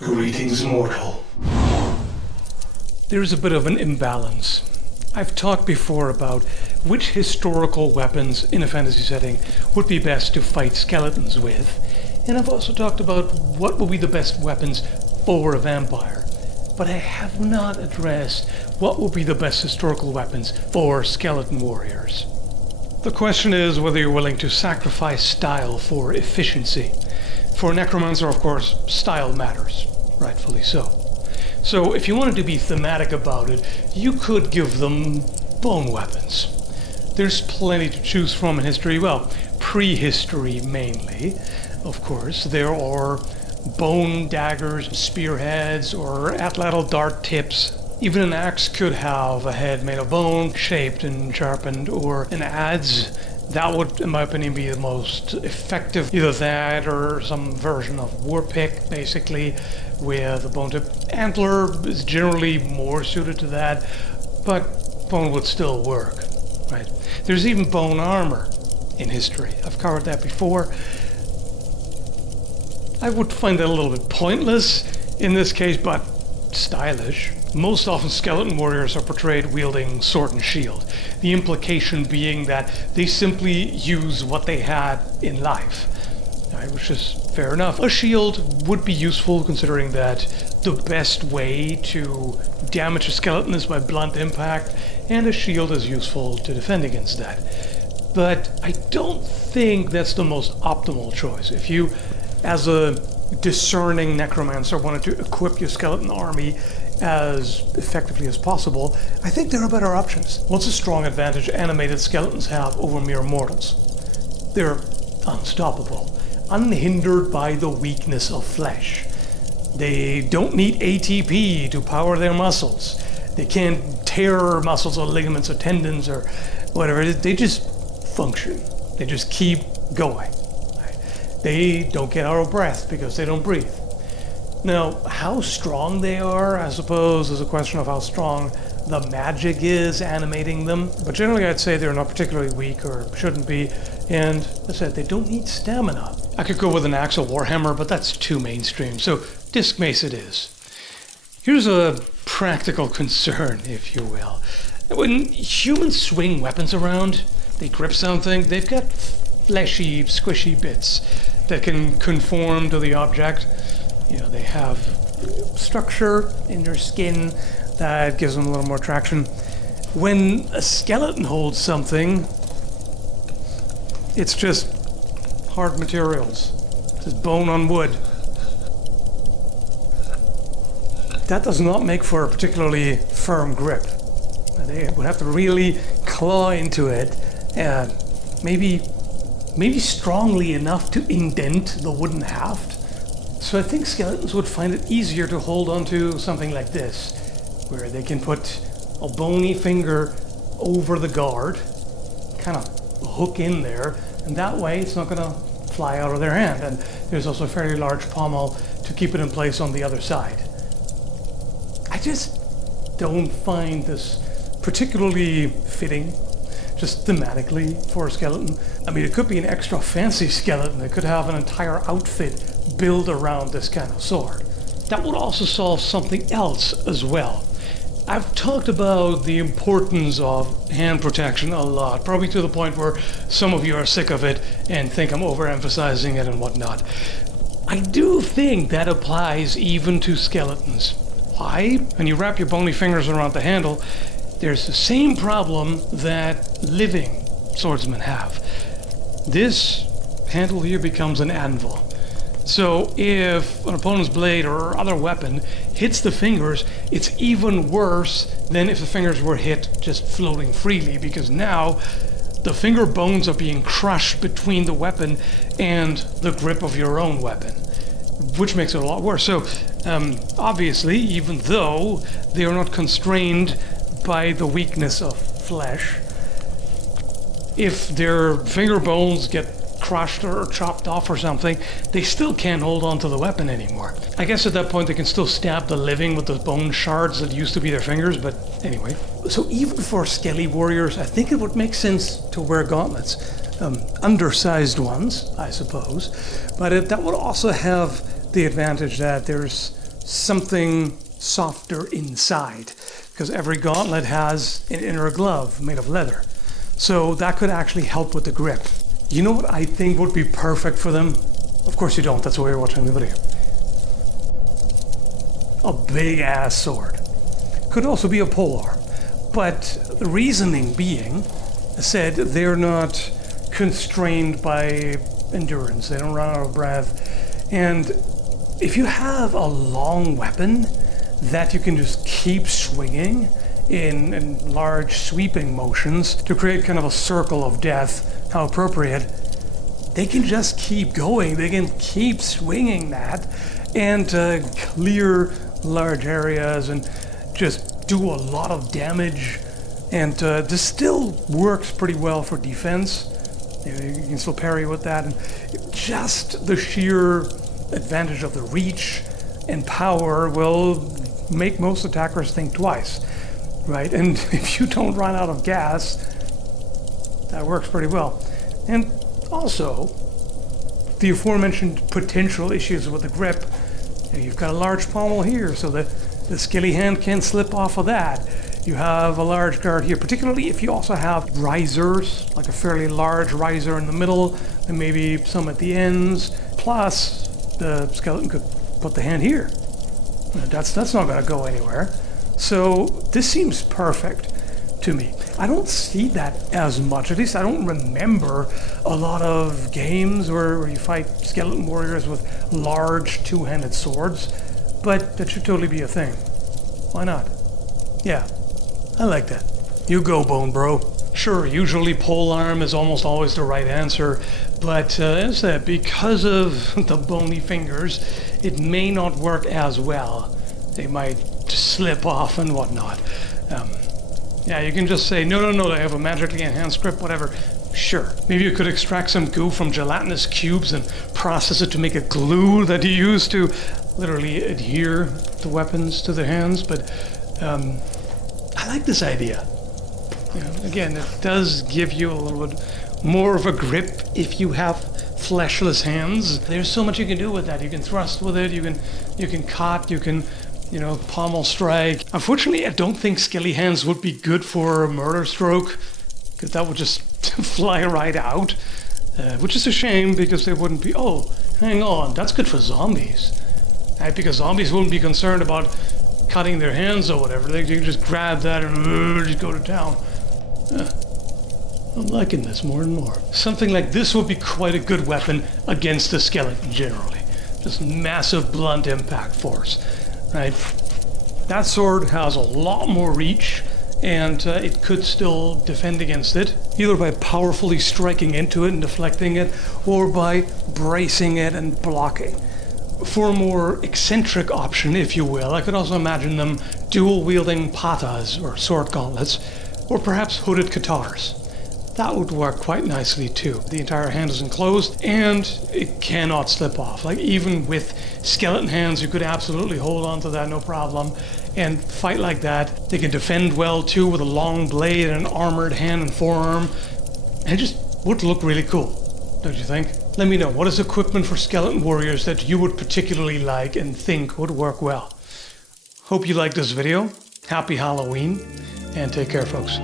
Greetings, mortal. There's a bit of an imbalance. I've talked before about which historical weapons in a fantasy setting would be best to fight skeletons with, and I've also talked about what will be the best weapons for a vampire. But I have not addressed what will be the best historical weapons for skeleton warriors. The question is whether you're willing to sacrifice style for efficiency. For a necromancer, of course, style matters, rightfully so. So if you wanted to be thematic about it, you could give them bone weapons. There's plenty to choose from in history, well, prehistory mainly. Of course, there are bone daggers, spearheads, or atlatl dart tips. Even an axe could have a head made of bone, shaped and sharpened, or an adze. That would, in my opinion, be the most effective. Either that or some version of war pick, basically, with a bone tip. Antler is generally more suited to that, but bone would still work, right? There's even bone armor in history. I've covered that before. I would find that a little bit pointless in this case, but stylish. Most often skeleton warriors are portrayed wielding sword and shield. The implication being that they simply use what they had in life, right, which is fair enough. A shield would be useful considering that the best way to damage a skeleton is by blunt impact, and a shield is useful to defend against that. But I don't think that's the most optimal choice. If you, as a discerning necromancer, wanted to equip your skeleton army as effectively as possible, I think there are better options. What's a strong advantage animated skeletons have over mere mortals? They're unstoppable, unhindered by the weakness of flesh. They don't need ATP to power their muscles. They can't tear muscles or ligaments or tendons or whatever. They just function. They just keep going. They don't get out of breath because they don't breathe. Now, how strong they are, I suppose, is a question of how strong the magic is animating them. But generally, I'd say they're not particularly weak or shouldn't be. And as I said, they don't need stamina. I could go with an axe or warhammer, but that's too mainstream. So disc mace it is. Here's a practical concern, if you will. When humans swing weapons around, they grip something, they've got fleshy, squishy bits that can conform to the object. You know, they have structure in their skin that gives them a little more traction. When a skeleton holds something, it's just hard materials. It's just bone on wood. That does not make for a particularly firm grip. They would have to really claw into it and maybe strongly enough to indent the wooden haft. So I think skeletons would find it easier to hold onto something like this, where they can put a bony finger over the guard, kind of hook in there, and that way it's not going to fly out of their hand. And there's also a fairly large pommel to keep it in place on the other side. I just don't find this particularly fitting, just thematically, for a skeleton. I mean, it could be an extra fancy skeleton. It could have an entire outfit build around this kind of sword. That would also solve something else as well. I've talked about the importance of hand protection a lot, probably to the point where some of you are sick of it and think I'm overemphasizing it and whatnot. I do think that applies even to skeletons. Why? When you wrap your bony fingers around the handle, there's the same problem that living swordsmen have. This handle here becomes an anvil. So if an opponent's blade or other weapon hits the fingers, it's even worse than if the fingers were hit just floating freely, because now the finger bones are being crushed between the weapon and the grip of your own weapon, which makes it a lot worse. So obviously, even though they are not constrained by the weakness of flesh, if their finger bones get crushed or chopped off or something, they still can't hold on to the weapon anymore. I guess at that point they can still stab the living with those bone shards that used to be their fingers, but anyway. So even for skelly warriors, I think it would make sense to wear gauntlets. Undersized ones, I suppose, but that would also have the advantage that there's something softer inside, because every gauntlet has an inner glove made of leather. So that could actually help with the grip. You know what I think would be perfect for them? Of course you don't, that's why you're watching the video. A big ass sword. Could also be a polearm. But the reasoning being, I said, they're not constrained by endurance. They don't run out of breath. And if you have a long weapon that you can just keep swinging in large sweeping motions to create kind of a circle of death, how appropriate, they can just keep going. They can keep swinging that and clear large areas and just do a lot of damage. And this still works pretty well for defense. You can still parry with that. And just the sheer advantage of the reach and power will make most attackers think twice, right? And if you don't run out of gas, that works pretty well. And also, the aforementioned potential issues with the grip. You've got a large pommel here, so that the skilly hand can slip off of that. You have a large guard here, particularly if you also have risers, like a fairly large riser in the middle, and maybe some at the ends. Plus, the skeleton could put the hand here. That's not going to go anywhere. So this seems perfect to me. I don't see that as much. At least I don't remember a lot of games where you fight skeleton warriors with large two-handed swords. But that should totally be a thing. Why not? Yeah, I like that. You go, Bone Bro. Sure, usually polearm is almost always the right answer, but as I said, because of the bony fingers, it may not work as well. They might slip off and whatnot. Yeah, you can just say, no, they have a magically enhanced grip, whatever. Sure. Maybe you could extract some goo from gelatinous cubes and process it to make a glue that you use to literally adhere the weapons to the hands, but I like this idea. You know, again, it does give you a little bit more of a grip if you have fleshless hands. There's so much you can do with that. You can thrust with it, you can cut, you can, pommel strike. Unfortunately, I don't think skilly hands would be good for a murder stroke, because that would just fly right out, which is a shame because they wouldn't be, oh, hang on, that's good for zombies. Right? Because zombies wouldn't be concerned about cutting their hands or whatever. They can just grab that and just go to town. I'm liking this more and more. Something like this would be quite a good weapon against the skeleton generally. Just massive blunt impact force, right? That sword has a lot more reach, and it could still defend against it, either by powerfully striking into it and deflecting it, or by bracing it and blocking. For a more eccentric option, if you will, I could also imagine them dual-wielding patas, or sword gauntlets, or perhaps hooded katars. That would work quite nicely too. The entire hand is enclosed, and it cannot slip off. Like, even with skeleton hands, you could absolutely hold on to that, no problem, and fight like that. They can defend well too, with a long blade and an armored hand and forearm. And it just would look really cool, don't you think? Let me know, what is equipment for skeleton warriors that you would particularly like and think would work well? Hope you liked this video. Happy Halloween, and take care, folks.